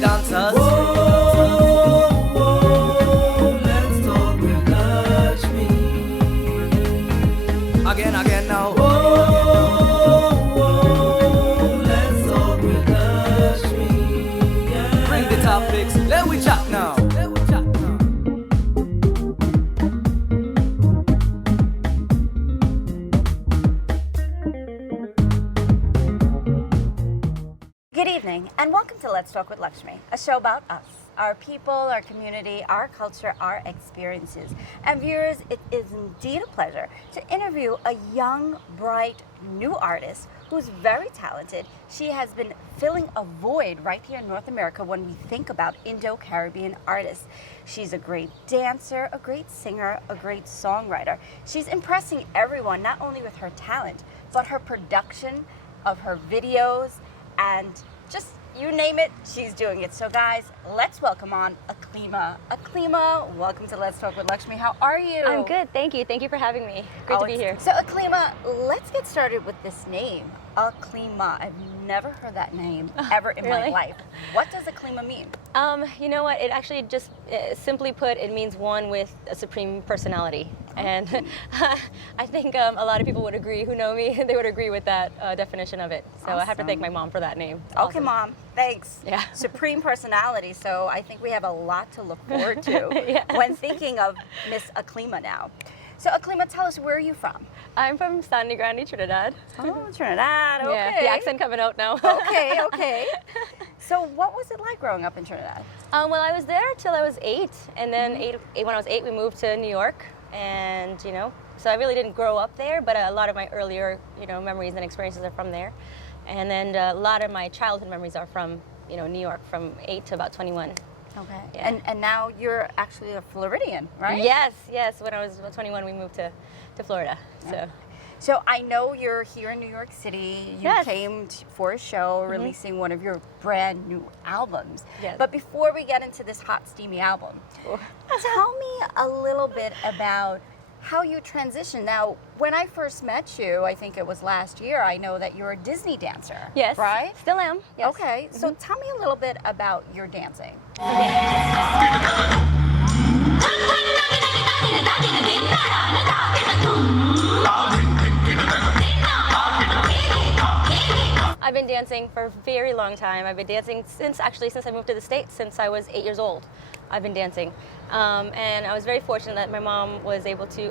the dancers. Whoa, let's talk with Lakshmee. Again now. Whoa, let's talk with Lakshmee. Yeah. Bring the topics, let we chat now. Good evening, and welcome to Let's Talk with Lakshmee, a show about us, our people, our community, our culture, our experiences. And viewers, it is indeed a pleasure to interview a young, bright, new artist who's very talented. She has been filling a void right here in North America when we think about Indo Caribbean artists. She's a great dancer, a great singer, a great songwriter. She's impressing everyone, not only with her talent, but her production of her videos, and just you name it, she's doing it. So guys, let's welcome on Aklima. Aklima, welcome to Let's Talk with Lakshmee. How are you? I'm good, thank you. Thank you for having me. Great to be here. So Aklima, let's get started with this name, Aklima. I've never heard that name ever in my Really? life. What does Aklima mean? You know what? It actually just, simply put, it means one with a supreme personality. And I think a lot of people would agree who know me, they would agree with that definition of it. So I have to thank my mom for that name. Okay, Awesome. Mom, thanks. Yeah. Supreme personality, so I think we have a lot to look forward to Yeah. when thinking of Miss Aklima now. So Aklima, tell us, where are you from? I'm from Sandy Grande, Trinidad. Oh, Trinidad, okay. Yeah, the accent coming out now. Okay. So what was it like growing up in Trinidad? Well, I was there till I was 8, and then when I was 8, we moved to New York, and so I really didn't grow up there, but a lot of my earlier, memories and experiences are from there, and then a lot of my childhood memories are from, New York, from 8 to about 21. Okay. Yeah. And now you're actually a Floridian, right? Yes. When I was about 21, we moved to Florida. So I know you're here in New York City. You Yes. came for a show releasing one of your brand new albums. Yes. But before we get into this hot, steamy album, tell me a little bit about how you transitioned. Now, when I first met you, I think it was last year, I know that you're a Disney dancer. Yes. Right? Still am. Yes. Okay. So tell me a little bit about your dancing. I've been dancing for a very long time. I've been dancing since I moved to the States, since I was 8 years old. I've been dancing. And I was very fortunate that my mom was able to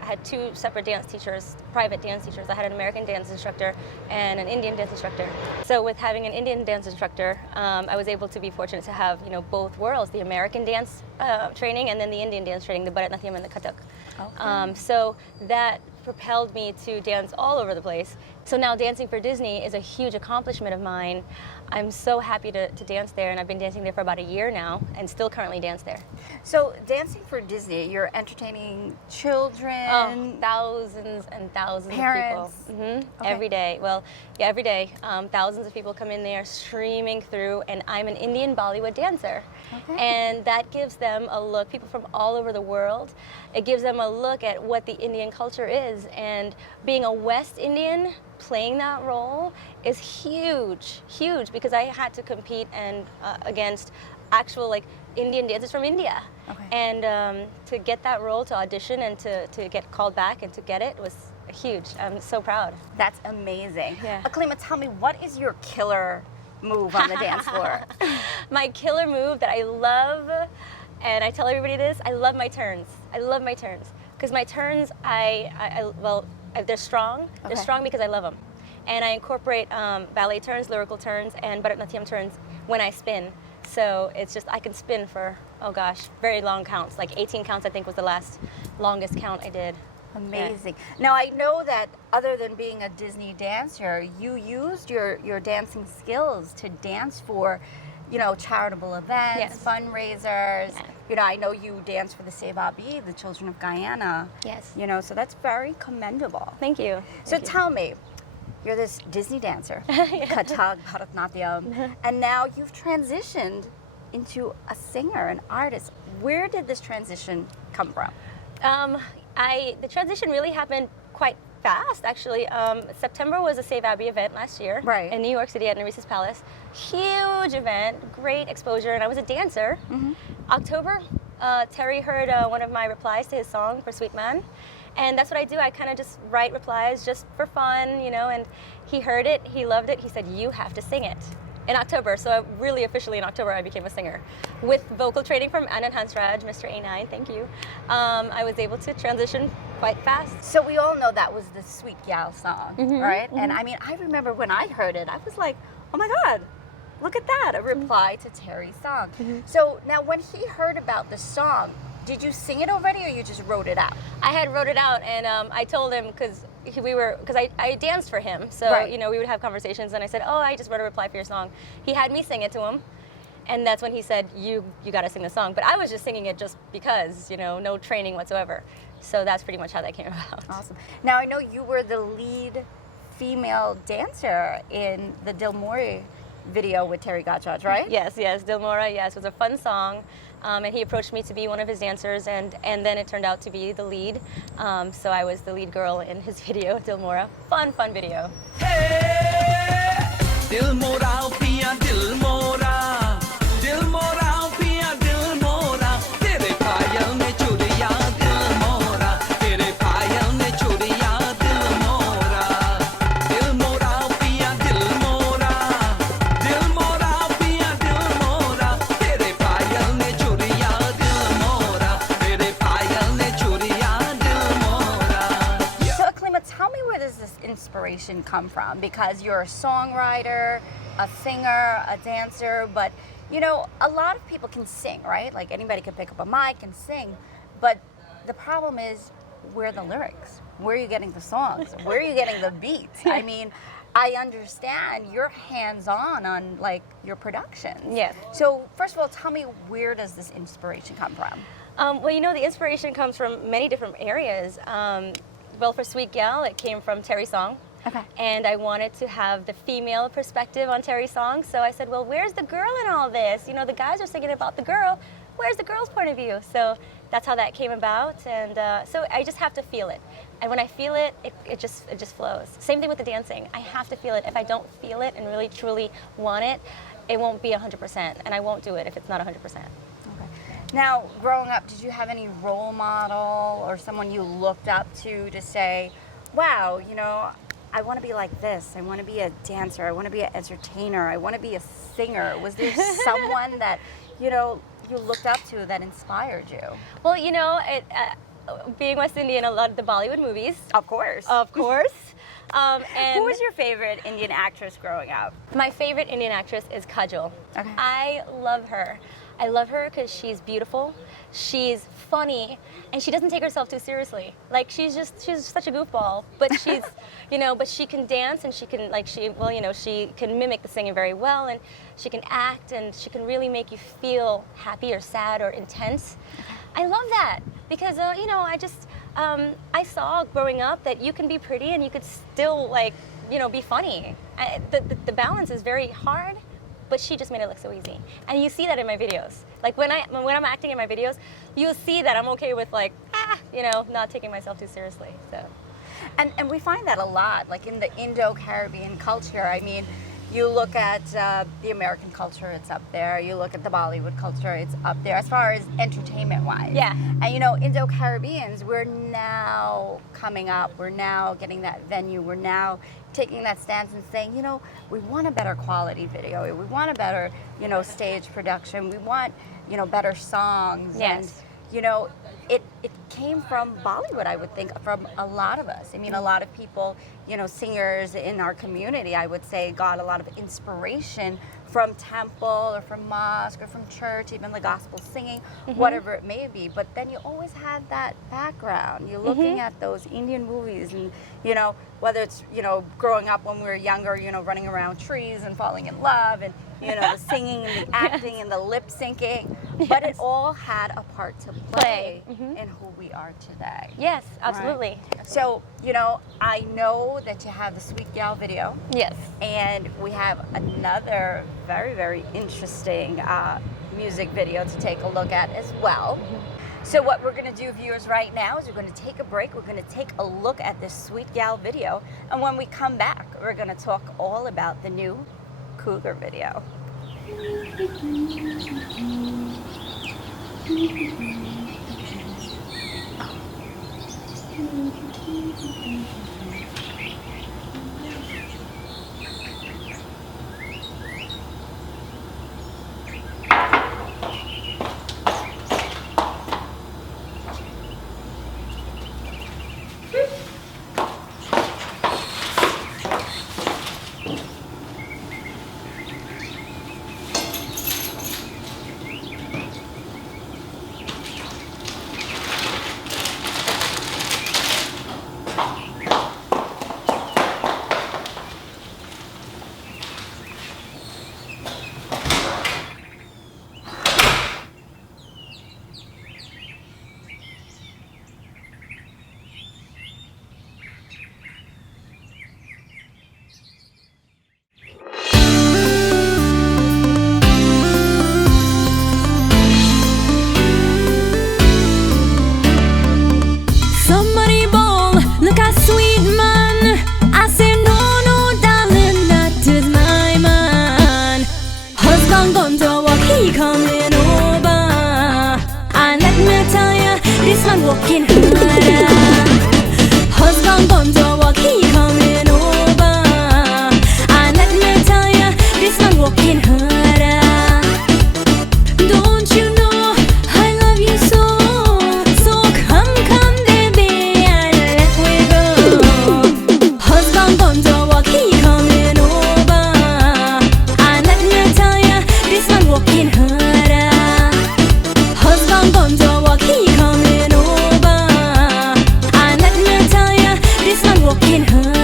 had 2 separate dance teachers, private dance teachers. I had an American dance instructor and an Indian dance instructor. So with having an Indian dance instructor, I was able to be fortunate to have, both worlds, the American dance training and then the Indian dance training, the Bharatanatyam and the Kathak. Okay. So that propelled me to dance all over the place. So now dancing for Disney is a huge accomplishment of mine. I'm so happy to dance there, and I've been dancing there for about a year now and still currently dance there. So dancing for Disney, you're entertaining children, Thousands and thousands parents. of people. Okay. Every day. Well, yeah, every day. Thousands of people come in there streaming through, and I'm an Indian Bollywood dancer. Okay. And that gives them a look, people from all over the world, it gives them a look at what the Indian culture is. And being a West Indian, playing that role is huge, because I had to compete against actual Indian dancers from India. Okay. And to get that role, to audition and to get called back and to get it was huge. I'm so proud. That's amazing. Yeah. Aklima, tell me, what is your killer move on the dance floor? My killer move that I love, and I tell everybody this, I love my turns. I love my turns. Because my turns, they're strong. Okay. They're strong because I love them. And I incorporate ballet turns, lyrical turns, and Bharatanatyam turns when I spin. So it's just, I can spin for, very long counts. Like 18 counts, I think, was the longest count I did. Amazing. Now, I know that other than being a Disney dancer, you used your dancing skills to dance for, charitable events, Yes. fundraisers. Yeah. I know you dance for the Sevabi, the children of Guyana. Yes. So that's very commendable. Thank you. So Thank you. tell me, you're this Disney dancer, Kathak, Bharatanatyam, and now you've transitioned into a singer, an artist. Where did this transition come from? The transition really happened quite fast, actually. September was a Save Abby event last year Right. in New York City at Nerese's Palace. Huge event, great exposure, and I was a dancer. October, Terry heard one of my replies to his song for Sweet Man, and that's what I do. I kind of just write replies just for fun, you know, and he heard it, he loved it, he said, you have to sing it. In October, so really officially in October, I became a singer. With vocal training from Anand Hansraj, Mr. A9, thank you, I was able to transition quite fast. So we all know that was the Sweet Gal song, right? And I mean, I remember when I heard it, I was like, oh my God, look at that, a reply to Terry's song. So now when he heard about the song, did you sing it already or you just wrote it out? I had wrote it out, and I told him because I danced for him, so Right. you know, we would have conversations, and I said, oh, I just wrote a reply for your song. He had me sing it to him, and that's when he said, you got to sing the song. But I was just singing it just because, you know, no training whatsoever. So that's pretty much how that came about. Awesome. Now I know you were the lead female dancer in the Dilmori video with Terry Gotchard, right? Yes, Dilmora, yes, it was a fun song. And he approached me to be one of his dancers, and then it turned out to be the lead. So I was the lead girl in his video, Dilmora. Fun video. Dil mora piya dil mora, dil mora piya dil mora, tere payal ne churiya dil mora, tere payal ne churiya dil mora, dil mora piya dil mora, dil mora piya dil mora, tere payal ne churiya dil mora, tere payal ne churiya dil mora. So Aklima, tell me where does this inspiration come from? Because you're a songwriter, a singer, a dancer, but you know, a lot of people can sing, right? Like anybody can pick up a mic and sing, but the problem is, where are the lyrics? Where are you getting the songs? Where are you getting the beats? I mean, I understand you're hands-on on like your productions. Yes. So first of all, tell me, where does this inspiration come from? Well, you know, the inspiration comes from many different areas. Well, for Sweet Gal, it came from Terry's song. Okay. And I wanted to have the female perspective on Terry's song. So I said, well, where's the girl in all this? You know, the guys are singing about the girl. Where's the girl's point of view? So that's how that came about. And so I just have to feel it. And when I feel it, it just flows. Same thing with the dancing. I have to feel it. If I don't feel it and really, truly want it, it won't be 100%. And I won't do it if it's not 100%. Okay. Now, growing up, did you have any role model or someone you looked up to say, wow, you know, I want to be like this. I want to be a dancer. I want to be an entertainer. I want to be a singer. Was there someone that, you know, you looked up to that inspired you? Well, you know, being West Indian, a lot of the Bollywood movies. Of course. Of course. And Who was your favorite Indian actress growing up? my favorite Indian actress is Kajol. Okay. I love her. I love her because she's beautiful, she's funny, and she doesn't take herself too seriously. Like she's such a goofball, but she's, you know, but she can dance and she can she can mimic the singing very well, and she can act and she can really make you feel happy or sad or intense. I love that because you know, I saw growing up that you can be pretty and you could still be funny. The balance is very hard. But she just made it look so easy, and you see that in my videos. Like when I'm acting in my videos, you'll see that I'm okay with not taking myself too seriously. So, and we find that a lot, like in the Indo Caribbean culture. I mean, you look at the American culture, it's up there. You look at the Bollywood culture, it's up there as far as entertainment wise. Yeah. And you know, Indo Caribbeans, we're now coming up. We're now getting that venue. We're now taking that stance and saying, you know, we want a better quality video. We want a better, you know, stage production. We want, you know, better songs. Yes. And, you know, it came from Bollywood, I would think, from a lot of us. I mean, a lot of people, you know, singers in our community, I would say, got a lot of inspiration from temple or from mosque or from church, even the gospel singing, whatever it may be. But then you always had that background. You're looking at those Indian movies and, you know, whether it's, you know, growing up when we were younger, you know, running around trees and falling in love and, you know, the singing and the acting and the lip syncing. But it all had a part to play in who we are today. yes, absolutely. Right? So, you know, I know that you have the Sweet Gal video. Yes. And we have another very, very interesting music video to take a look at as well. So what we're going to do, viewers, right now is we're going to take a break. We're going to take a look at this Sweet Gal video. And when we come back, we're going to talk all about the new Cougar video. Somebody ball, look how sweet man. I say no, no, darling, that is my man. Husband gone to work, he coming over. And let me tell you, this man working hard. Husband gone to work, he coming over. And let me tell you, this man working hard. Don't you know I love you so? So come, come, baby, and let we go. Husband gone to work, he coming over. And let me tell you, this man working harder. Husband gone to work, he coming over. And let me tell you, this man working harder.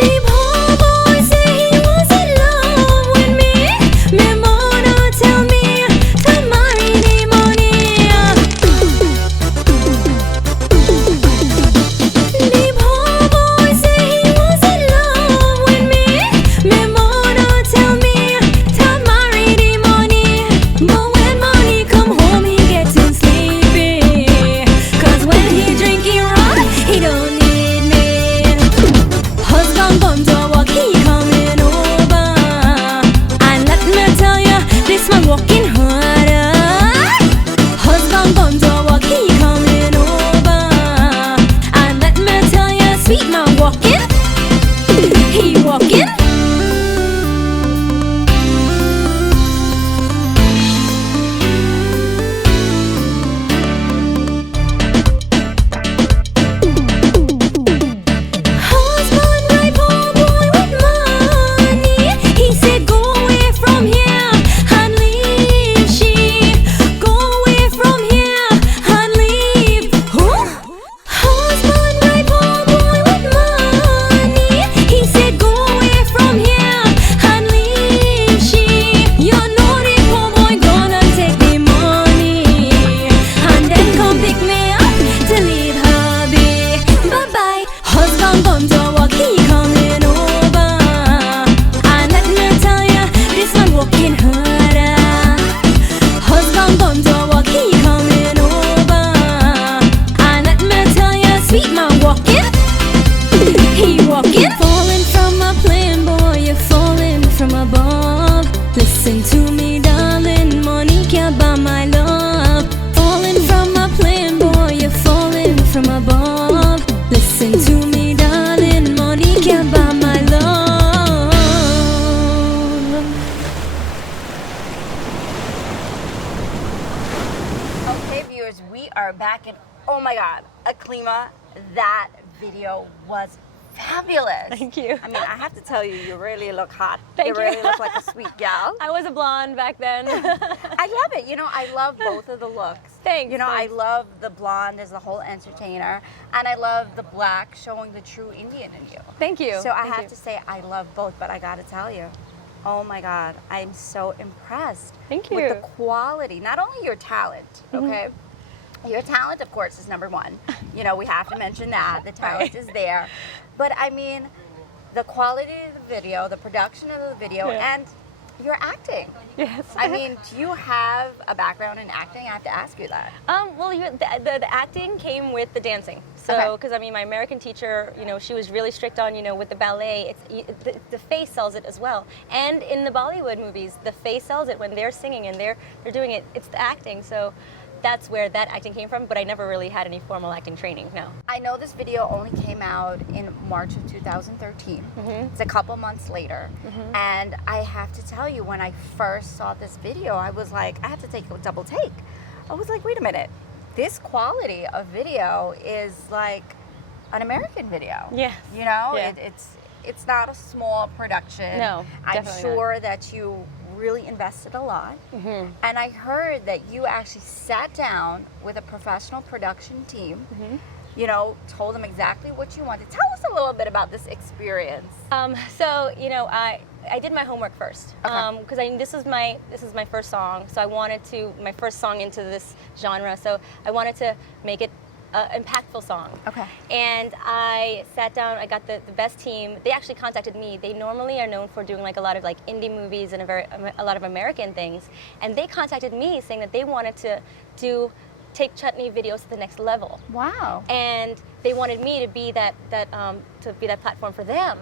The poor boy say he was in love with me. Me mother tell me to marry the money. The poor boy say he was in love with me. Me mother tell me to marry the money. But when money come home, he getting sleepy. 'Cause when he drink, he run, he don't need me. Husband gone to work, he coming over. And let me tell you, this man working harder. Husband gone to work, he coming over. And let me tell you, sweet man walking, he walking. Husband, my poor boy with money. He said, go away from here and leave she. Go away from here and leave. Huh? Husband, my poor boy with money. He said, go away from here and leave she. You know the poor boy gonna take the money and then come pick me up to leave hubby. Bye bye. Husband gone to work, he coming over. And let me tell you, this man working harder. Husband gone to work, he coming over. And let me tell you, sweet man walking, he walking. Falling from a plane, boy, you're falling from above. Listen to me, darling, money can't buy my love. Falling from a plane, boy, you're falling from above. Listen to me, darling, money can't buy my love. Okay, viewers, we are back, and oh my God, Aklima, that video was fabulous. Thank you. I mean, I have to tell you, you really look hot. Thank you you. really look like a sweet gal. I was a blonde back then. I love it. You know, I love both of the looks. Thanks, You know, thanks. I love the blonde as the whole entertainer, and I love the black showing the true Indian in you. Thank you. So I Thank have you. to say, I love both, but I got to tell you, oh my God, I'm so impressed Thank with you. the quality, not only your talent, okay, Your talent, of course, is number one. You know, we have to mention that. The talent is there. But I mean, the quality of the video, the production of the video, Yeah. and your acting. Yes. I mean, do you have a background in acting? I have to ask you that. Well, the acting came with the dancing. So, Okay. because I mean, my American teacher, you know, she was really strict on, you know, with the ballet. The face sells it as well. And in the Bollywood movies, the face sells it when they're singing and they're doing it. It's the acting. So, that's where that acting came from. But I never really had any formal acting training. No. I know this video only came out in March of 2013. It's a couple months later. And I have to tell you, when I first saw this video, I was like, I had to take a double take. I was like, wait a minute. This quality of video is like an American video. Yes. You know, Yeah. it's not a small production. No, I'm definitely sure that you really invested a lot. And I heard that you actually sat down with a professional production team, you know, told them exactly what you wanted. Tell us a little bit about this experience. So you know, I did my homework first Okay. because this is my first song. So I wanted to my first song into this genre. So I wanted to make it an impactful song. Okay. And I sat down. I got the best team. They actually contacted me. They normally are known for doing like a lot of like indie movies and a lot of American things. And they contacted me saying that they wanted to take chutney videos to the next level. Wow. And they wanted me to be that platform for them.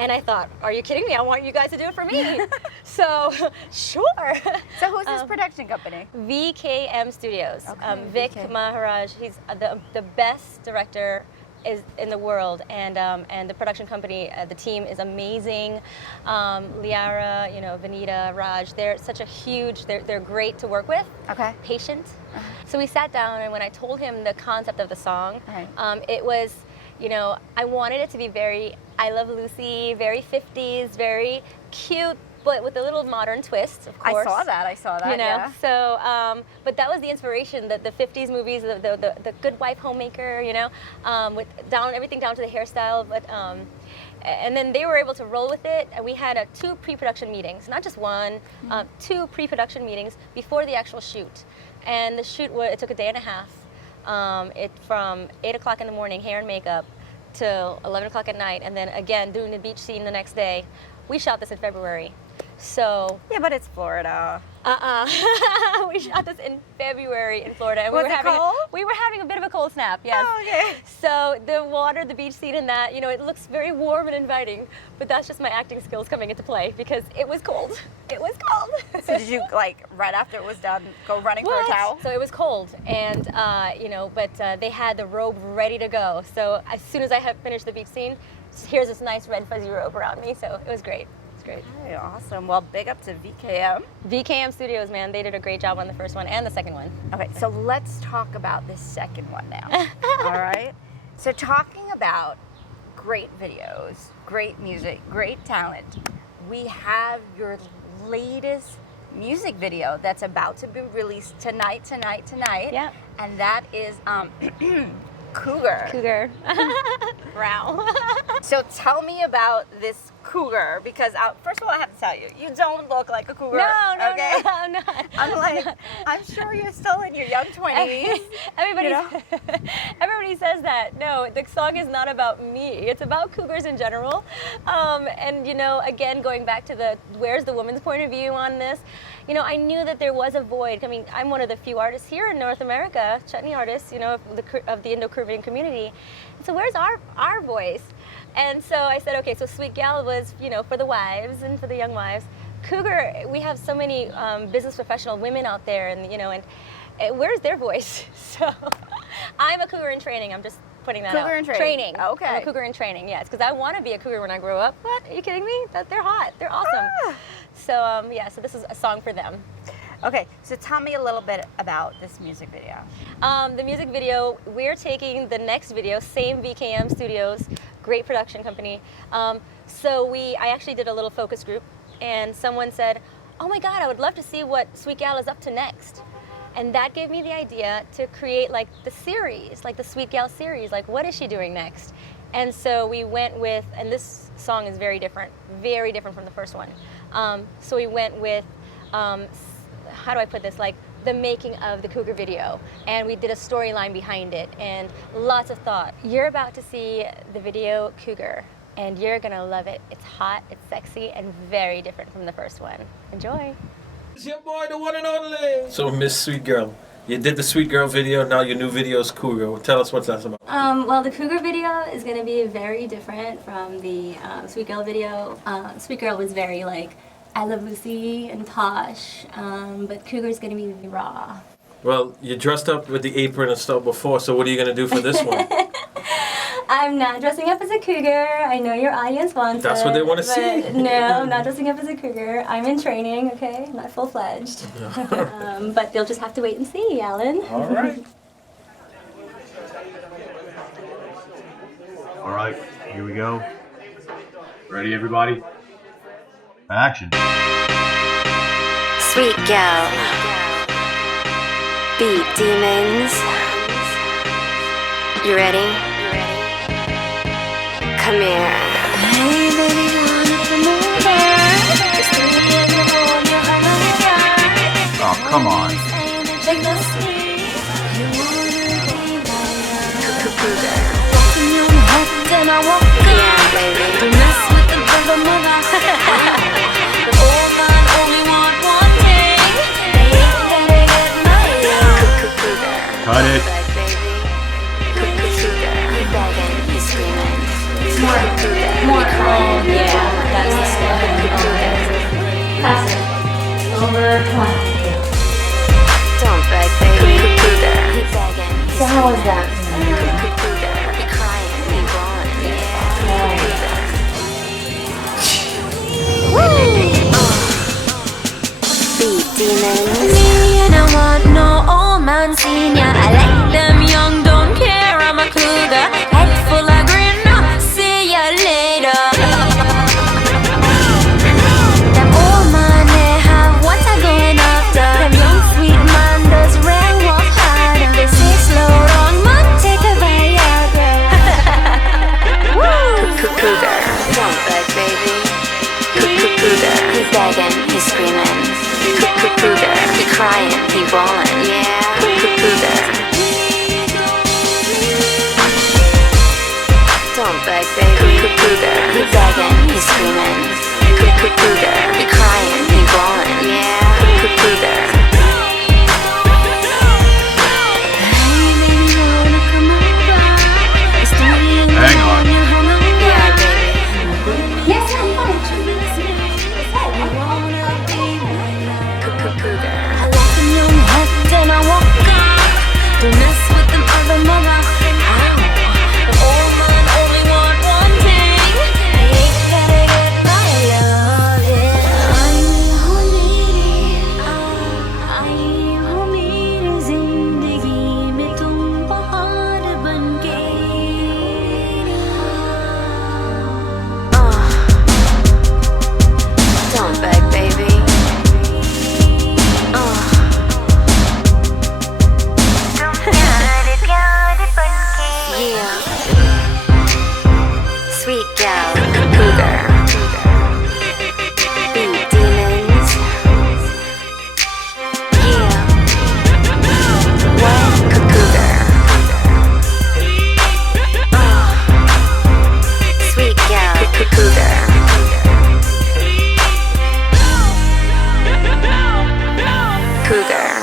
And I thought, are you kidding me? I want you guys to do it for me. So, sure. So who's this production company? VKM Studios. Okay, Vic VK. Maharaj, he's the best director is in the world, and the production company, the team is amazing. Liara, you know, Vanita, Raj, they're such a huge, they're great to work with. Okay. Patient. So we sat down, and when I told him the concept of the song, Right. it was, you know, I wanted it to be very I Love Lucy, very 50s, very cute, but with a little modern twist, of course. I saw that, You know, yeah. so, but that was the inspiration, the 50s movies, the good wife homemaker, you know, with everything down to the hairstyle, but, and then they were able to roll with it, and we had 2 pre-production meetings, not just one, 2 pre-production meetings before the actual shoot. And the shoot, it took a day and a half, from 8 o'clock in the morning, hair and makeup, till 11 o'clock at night, and then again, doing the beach scene the next day. We shot this in February. So, Yeah, but it's Florida. we shot this in February in Florida. And Was it cold? We were having a bit of a cold snap, yes. Oh, okay. So the water, the beach scene and that, you know, it looks very warm and inviting, but that's just my acting skills coming into play because it was cold. It was cold. So did you, like, right after it was done, go running for a towel? So it was cold, and you know, but they had the robe ready to go. So as soon as I had finished the beach scene, here's this nice red fuzzy robe around me. So it was great. It's great. Hey, awesome. Well, big up to VKM. VKM Studios, man, they did a great job on the first one and the second one. Okay, so let's talk about this second one now. All right? So, talking about great videos, great music, great talent, we have your latest music video that's about to be released tonight. Yeah. And that is Cougar. Cougar. Wow. So tell me about this cougar, because first of all, I have to tell you, you don't look like a cougar. No, okay? no, I'm not. I'm like, I'm sure you're still in your young 20s. Everybody, you know? everybody says that. No, the song is not about me. It's about cougars in general. And you know, again, going back to where's the woman's point of view on this? You know, I knew that there was a void. I mean, I'm one of the few artists here in North America, chutney artists, you know, of the Indo Caribbean community. So where's our voice? And so I said, okay, so Sweet Gal was, you know, for the wives and for the young wives. Cougar, we have so many business professional women out there, and you know, and where's their voice? So I'm a cougar in training. I'm just putting that out. Cougar in training. Okay. I'm a cougar in training, yes, because I want to be a cougar when I grow up. What? Are you kidding me? They're hot. They're awesome. Ah. So yeah, so this is a song for them. Okay, so tell me a little bit about this music video. The music video, we're taking the next video, same VKM Studios, great production company. So I actually did a little focus group, and someone said, oh my God, I would love to see what Sweet Gal is up to next. And that gave me the idea to create like the series, like the Sweet Gal series, like what is she doing next? And so we went with, and this song is very different from the first one. So we went with, how do I put this? Like the making of the Cougar video, and we did a storyline behind it and lots of thought. You're about to see the video Cougar, and you're gonna love it. It's hot, it's sexy, and very different from the first one. Enjoy. It's your boy, the one and only. So, Miss Sweet Girl, you did the Sweet Girl video. Now your new video is Cougar. Tell us what that's about. Well, the Cougar video is going to be very different from the Sweet Girl video. Sweet Girl was very like, I Love Lucy and posh, but Cougar's going to be raw. Well, you dressed up with the apron and stuff before, so what are you going to do for this one? I'm not dressing up as a cougar. I know your audience wants That's it. what they wanna see. No, I'm not dressing up as a cougar. I'm in training, okay? Not full-fledged. But you'll just have to wait and see, Alan. All right. All right, here we go. Ready, everybody? Action. Sweet girl, beat demons. You ready? Come here. Hey, baby, wanna come over? Oh, come on. Yeah, baby. Mess with the brother mother. Oh, man, only want one thing. They ain't gonna get my love. Cut it. He's begging, he's screaming. More calm. Yeah, that's the step. Pass it. Over. Come on. Don't beg, baby. He's begging. So how was that? He crying, he bawling. Beat demons. Me and I want no old man senior. I like them young, don't care. I'm a cougar. Head full of grin. See ya later. Them old man they have what I going after. Them young sweet man does rang walk harder. They say slow down, man, take a Viagra. Cougar, don't beg, baby. Cougar, he's begging, he's screaming. Cougar, he crying, he bawling. Yeah, Cougar. Don't beg, baby. Cougar, he's begging, he's screaming. Cougar, he crying, he bawling. Yeah, Cougar. Hang on. Yeah, baby. Yes, I'm fine. Cougar. I like the new head, then I walk up. Don't mess with them other mother. The old man only want one thing. They ain't gonna get my love. Yeah. I'm मेरी जिंदगी में तुम बहार बन के Don't beg, baby. Yeah. Sweet gal, cougar. Beat demons. Yeah. What? Cougar. Sweet gal, cougar. Cougar.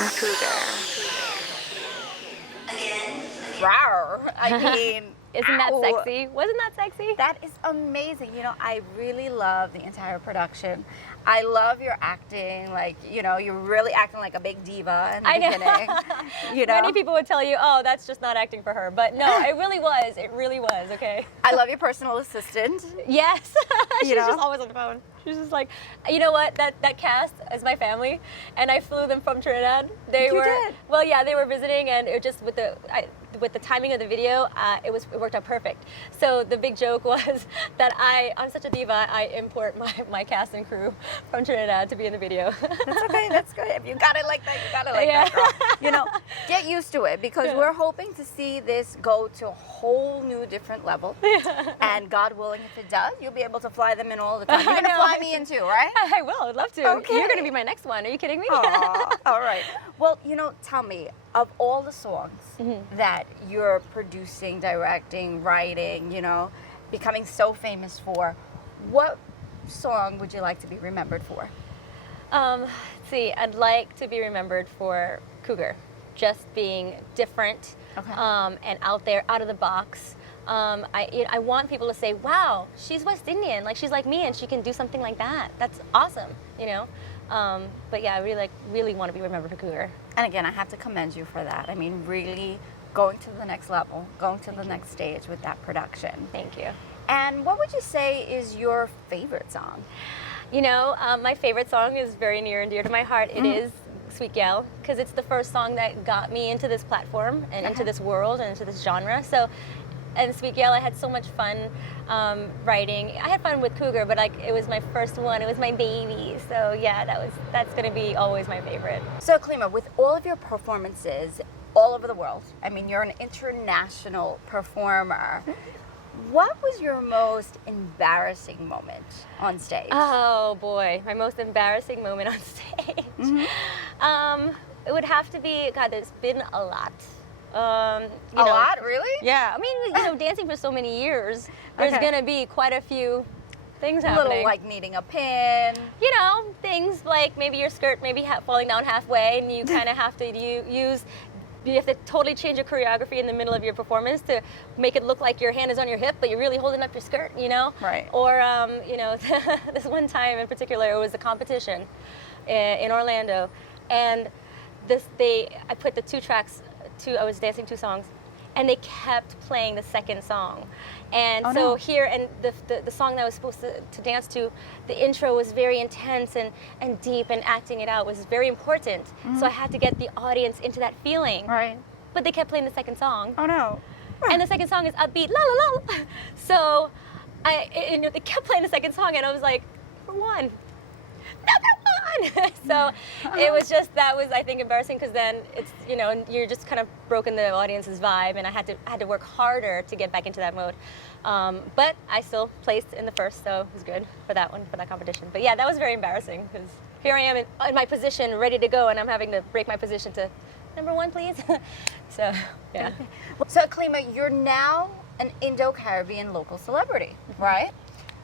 Rawr. I mean, Isn't that ow. sexy? Wasn't that sexy? That is amazing. You know, I really love the entire production. I love your acting. Like, you know, you're really acting like a big diva in the I know. beginning. You know, Many people would tell you, oh, that's just not acting for her. But no, it really was. It really was, okay? I love your personal assistant. Yes. She's You know? just always on the phone. She's just like, you know what? That cast is my family, and I flew them from Trinidad. They You were did? Well, yeah, they were visiting, and it just with the with the timing of the video, it worked out perfect. So the big joke was that I'm such a diva. I import my cast and crew from Trinidad to be in the video. That's okay. That's good. If you got it like that, you got it like Yeah. that, girl. You know, get used to it because we're hoping to see this go to a whole new different level. And God willing, if it does, you'll be able to fly them in all the time. You're I gonna know. fly me in too, right? I will. I'd love to. Okay. You're going to be my next one. Are you kidding me? Aw, all right. Well, you know, tell me, of all the songs that you're producing, directing, writing, you know, becoming so famous for, what song would you like to be remembered for? Let's see, I'd like to be remembered for Cougar, just being different Okay. and out there, out of the box. I want people to say, wow, she's West Indian, like she's like me and she can do something like that. That's awesome, you know? But yeah, I really want to be remembered for Cougar. And again, I have to commend you for that. I mean, really going to the next level, going to the next stage with that production. Thank you. And what would you say is your favorite song? You know, my favorite song is very near and dear to my heart. It is Sweet Gal, because it's the first song that got me into this platform and into this world and into this genre. So, and Sweet Gal, I had so much fun writing. I had fun with Cougar, but like it was my first one. It was my baby. So yeah, that's gonna be always my favorite. So, Aklima, with all of your performances all over the world, I mean, you're an international performer. What was your most embarrassing moment on stage? Oh boy, my most embarrassing moment on stage. It would have to be, God, there's been a lot. A lot, really? Yeah, I mean, you know, dancing for so many years, there's Okay. gonna be quite a few things A happening. little like needing a pin. You know, things like maybe your skirt maybe falling down halfway, and you kind of have to you have to totally change your choreography in the middle of your performance to make it look like your hand is on your hip, but you're really holding up your skirt, you know? Right. Or, you know, this one time in particular, it was a competition in Orlando, and I put the I was dancing 2 songs, and they kept playing the second song. And Oh, so no. here, and the song that I was supposed to dance to, the intro was very intense and deep, and acting it out was very important. So I had to get the audience into that feeling. Right. But they kept playing the second song. Oh, no. And the second song is upbeat, la la la. So they kept playing the second song, and I was like, number one. So it was just, that was, I think, embarrassing, because then it's, you know, you're just kind of broken the audience's vibe, and I had to work harder to get back into that mode. But I still placed in the first, so it was good for that one, for that competition. But yeah, that was very embarrassing, because here I am in my position, ready to go, and I'm having to break my position to number one, please. So yeah. So, Aklima, you're now an Indo Caribbean local celebrity, right?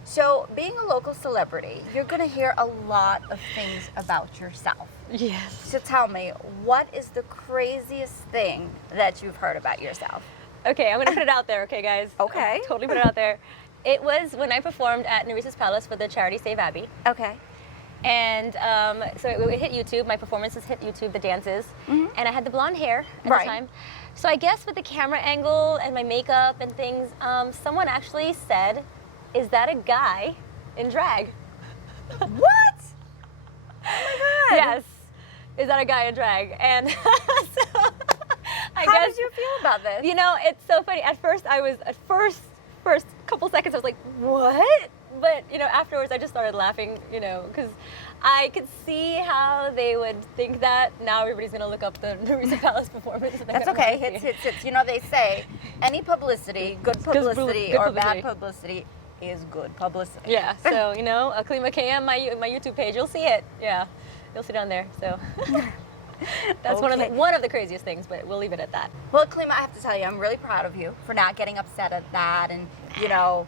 So, being a local celebrity, you're going to hear a lot of things about yourself. Yes. So, tell me, what is the craziest thing that you've heard about yourself? Okay, I'm gonna put it out there, okay, guys? Okay. I'll totally put it out there. It was when I performed at Neresa's Palace for the charity Save Abbey. Okay. And so it hit YouTube, my performances hit YouTube, the dances, and I had the blonde hair at Right. the time. So I guess with the camera angle and my makeup and things, someone actually said, is that a guy in drag? What? Oh my God. Yes. Is that a guy in drag? And so I How guess, did you feel about this? you know, it's so funny. At first couple seconds I was like, what? But, you know, afterwards I just started laughing, you know, because I could see how they would think that. Now everybody's going to look up the Nerissa Palace performance. And they're That's gonna okay. wanna see Hits, it. hits, hits. You know, they say any publicity, good publicity good or bad publicity. publicity is good publicity. Yeah, so, you know, Aklima KM, my YouTube page, you'll see it. Yeah, you'll see it on there. So that's Okay. one of the craziest things, but we'll leave it at that. Well, Aklima, I have to tell you, I'm really proud of you for not getting upset at that and, you know,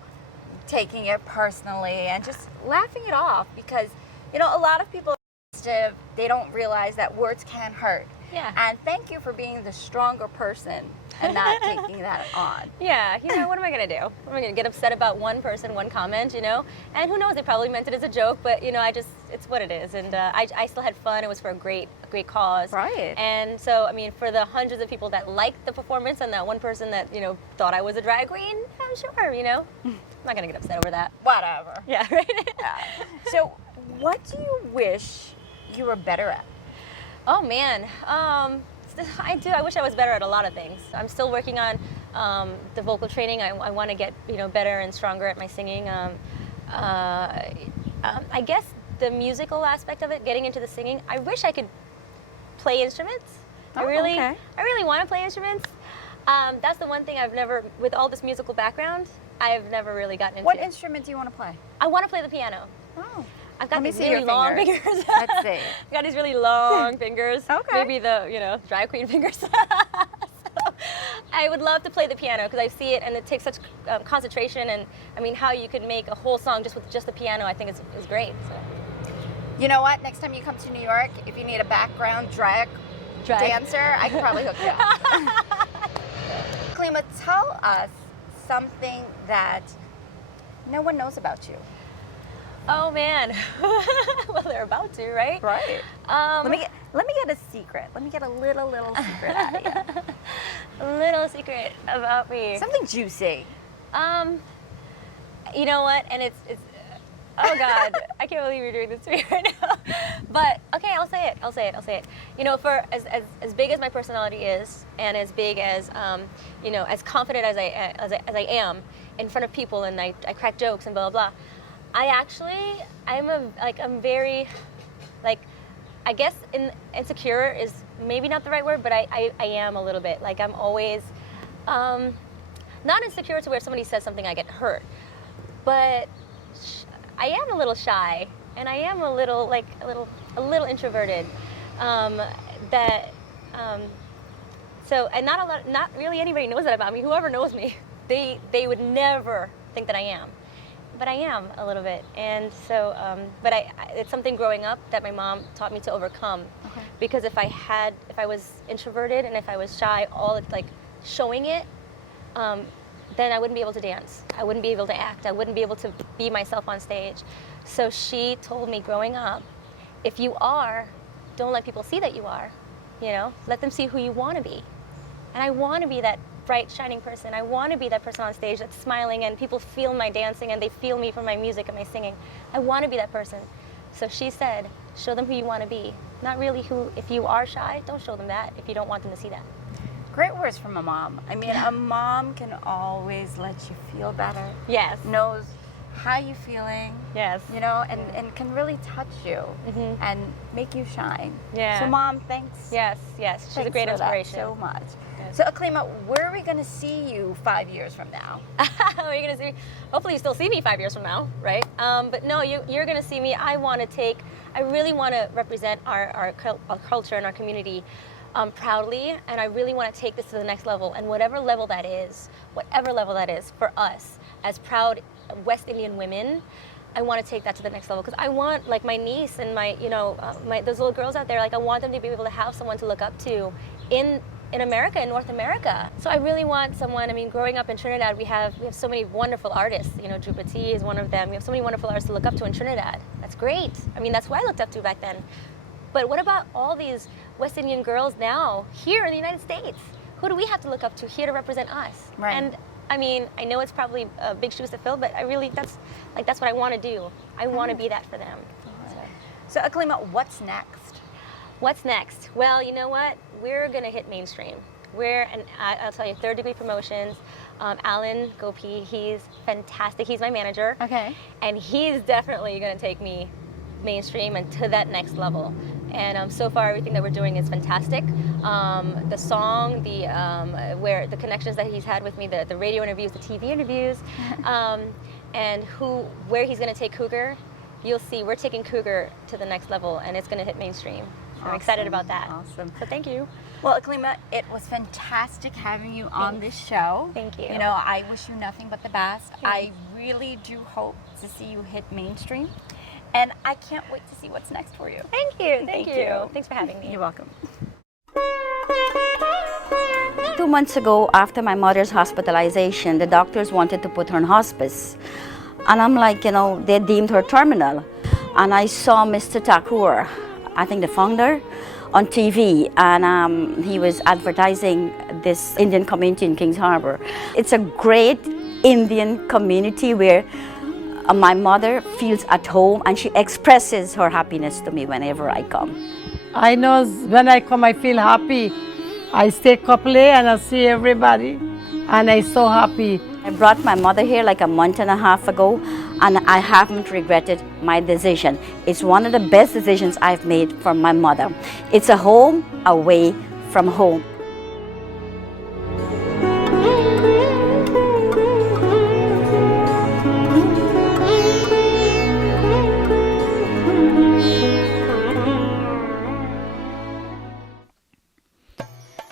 taking it personally and just laughing it off because, you know, a lot of people, they don't realize that words can hurt. Yeah. And thank you for being the stronger person and not taking that on. Yeah, you know, what am I going to do? Am I going to get upset about one person, one comment, you know? And who knows, they probably meant it as a joke, but, you know, it's what it is. And I still had fun. It was for a great cause. Right. And so, I mean, for the hundreds of people that liked the performance and that one person that, you know, thought I was a drag queen, I'm sure, you know? I'm not going to get upset over that. Whatever. Yeah, right? So, what do you wish you were better at? Oh man, I do. I wish I was better at a lot of things. I'm still working on the vocal training. I want to get better and stronger at my singing. I guess the musical aspect of it, getting into the singing. I wish I could play instruments. I really want to play instruments. That's the one thing I've never, with all this musical background, I've never really gotten into. What instrument do you want to play? I want to play the piano. Oh. I've got Let me these see your really long fingers. fingers. Let's see. I've got these really long fingers. Okay. Maybe the drag queen fingers. So, I would love to play the piano because I see it and it takes such concentration, and I mean how you could make a whole song just with just the piano, I think is great. So. You know what? Next time you come to New York, if you need a background drag dancer, I can probably hook you up. Aklima, tell us something that no one knows about you. Oh man, well they're about to, right? Right. Let me get a secret. Let me get a little secret out of you. A little secret about me. Something juicy. You know what? And it's oh God, I can't believe you're doing this to me right now. But okay, I'll say it. You know, for as big as my personality is, and as big as as confident as I am in front of people, and I crack jokes and blah blah blah. I'm very, like, I guess insecure is maybe not the right word, but I am a little bit. Like, I'm always, not insecure to where if somebody says something I get hurt, but I am a little shy, and I am a little introverted, so, and not really anybody knows that about me. Whoever knows me, they would never think that I am. But I am a little bit, and so, but it's something growing up that my mom taught me to overcome. Okay. Because if I was introverted and if I was shy, showing it, then I wouldn't be able to dance. I wouldn't be able to act. I wouldn't be able to be myself on stage. So she told me growing up, if you are, don't let people see that you are. Let them see who you want to be. And I want to be that bright, shining person. I want to be that person on stage that's smiling and people feel my dancing and they feel me from my music and my singing. I want to be that person. So she said, show them who you want to be. Not really if you are shy, don't show them that if you don't want them to see that. Great words from a mom. I mean, a mom can always let you feel better. Yes. Knows how you're feeling. Yes. And can really touch you and make you shine. Yeah. So mom, thanks. Yes. She's a great inspiration. So much. Yes. So Aklima, where are we going to see you 5 years from now? You're going to see me. Hopefully you still see me 5 years from now, right? But no, you're going to see me. I really want to represent our culture and our community proudly, and I really want to take this to the next level. And whatever level that is for us as proud West Indian women, I want to take that to the next level because I want, like, my niece and my those little girls out there, like, I want them to be able to have someone to look up to in America, in North America. So I really want someone. I mean, growing up in Trinidad, we have so many wonderful artists. Drupa T is one of them. We have so many wonderful artists to look up to in Trinidad. That's great. I mean, that's who I looked up to back then. But what about all these West Indian girls now here in the United States? Who do we have to look up to here to represent us? Right. And I mean, I know it's probably big shoes to fill, but that's what I want to do. I want to be that for them. So Aklima, what's next? What's next? Well, you know what? We're going to hit mainstream. I'll tell you, Third Degree Promotions, Alan Gopi, he's fantastic. He's my manager. Okay. And he's definitely going to take me mainstream and to that next level. And so far, everything that we're doing is fantastic. The song, where the connections that he's had with me, the radio interviews, the TV interviews, and where he's going to take Cougar. You'll see, we're taking Cougar to the next level, and it's going to hit mainstream. Awesome. I'm excited about that. Awesome. So thank you. Well, Aklima, it was fantastic having you on this show. Thank you. I wish you nothing but the best. I really do hope to see you hit mainstream. And I can't wait to see what's next for you. Thank you. Thank you. Thanks for having me. You're welcome. 2 months ago, after my mother's hospitalization, the doctors wanted to put her in hospice. And I'm like, they deemed her terminal. And I saw Mr. Thakur, I think the founder, on TV, and he was advertising this Indian community in Kings Harbor. It's a great Indian community where my mother feels at home, and she expresses her happiness to me whenever I come. I know when I come I feel happy I stay couple and I see everybody, and I'm so happy. I brought my mother here like a month and a half ago, and I haven't regretted my decision. It's one of the best decisions I've made for my mother. It's a home away from home.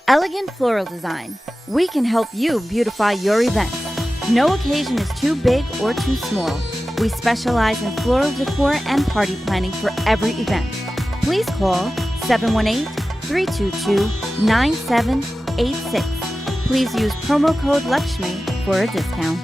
Elegant Floral Design. We can help you beautify your event. No occasion is too big or too small. We specialize in floral decor and party planning for every event. Please call 718-322-9786. Please use promo code Lakshmee for a discount.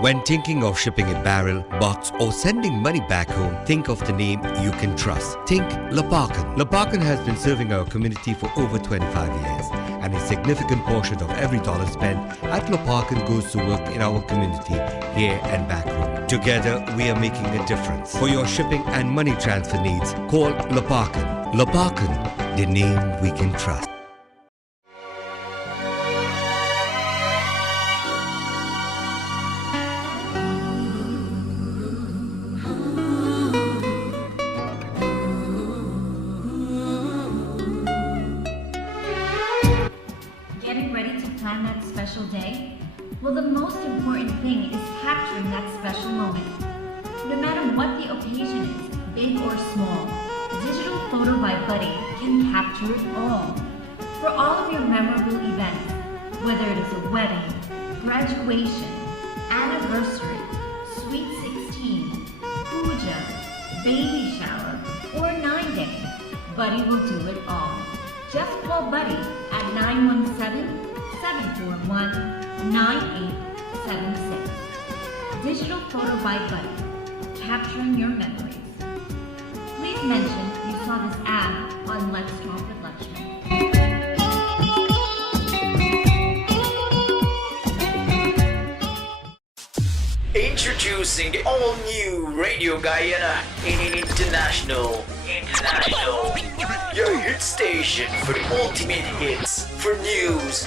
When thinking of shipping a barrel, box or sending money back home, think of the name you can trust. Think Lapakan. Lapakan has been serving our community for over 25 years, and a significant portion of every dollar spent at Lapakan goes to work in our community here and back home. Together, we are making a difference. For your shipping and money transfer needs, call Lapakan. Lapakan, the name we can trust. Getting ready to plan that special day? Well, the most important thing is capturing that special moment. No matter what the occasion is, big or small, Digital Photo by Buddy can capture it all. For all of your memorable events, whether it is a wedding, graduation, anniversary, sweet 16, puja, baby shower, or 9-day, Buddy will do it all. Just call Buddy at 917-741-9876. Digital Photo by Buddy, capturing your memories. Please mention you saw this ad on Let's Talk with Lakshmee. Introducing the all-new Radio Guyana International. Your hit station for the ultimate hits, for news,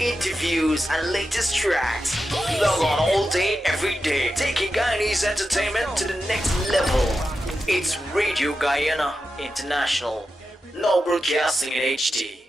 interviews, and latest tracks. Log on all day, every day, taking Guyanese entertainment to the next level. It's Radio Guyana International. Now broadcasting in HD.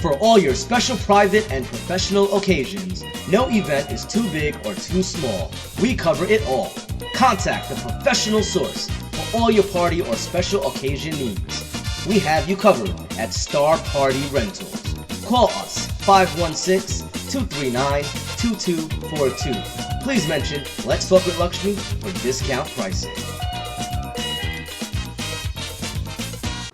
For all your special private and professional occasions, no event is too big or too small. We cover it all. Contact the professional source for all your party or special occasion needs. We have you covered at Star Party Rentals. call us 516-239-2242. Please mention Let's Talk with Lakshmi for discount pricing.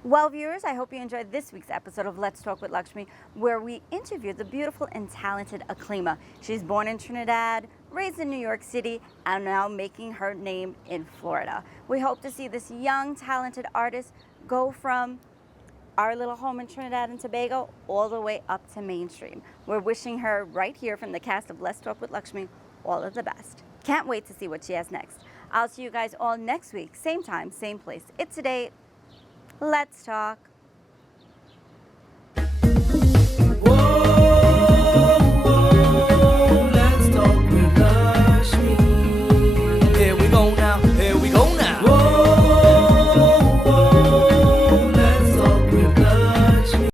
Well, viewers, I hope you enjoyed this week's episode of Let's Talk with Lakshmi, where we interviewed the beautiful and talented Aklima. She's born in Trinidad, raised in New York City, and now making her name in Florida. We hope to see this young, talented artist go from our little home in Trinidad and Tobago all the way up to mainstream. We're wishing her right here from the cast of Let's Talk with Lakshmi all of the best. Can't wait to see what she has next. I'll see you guys all next week, same time, same place. It's a date. Let's talk.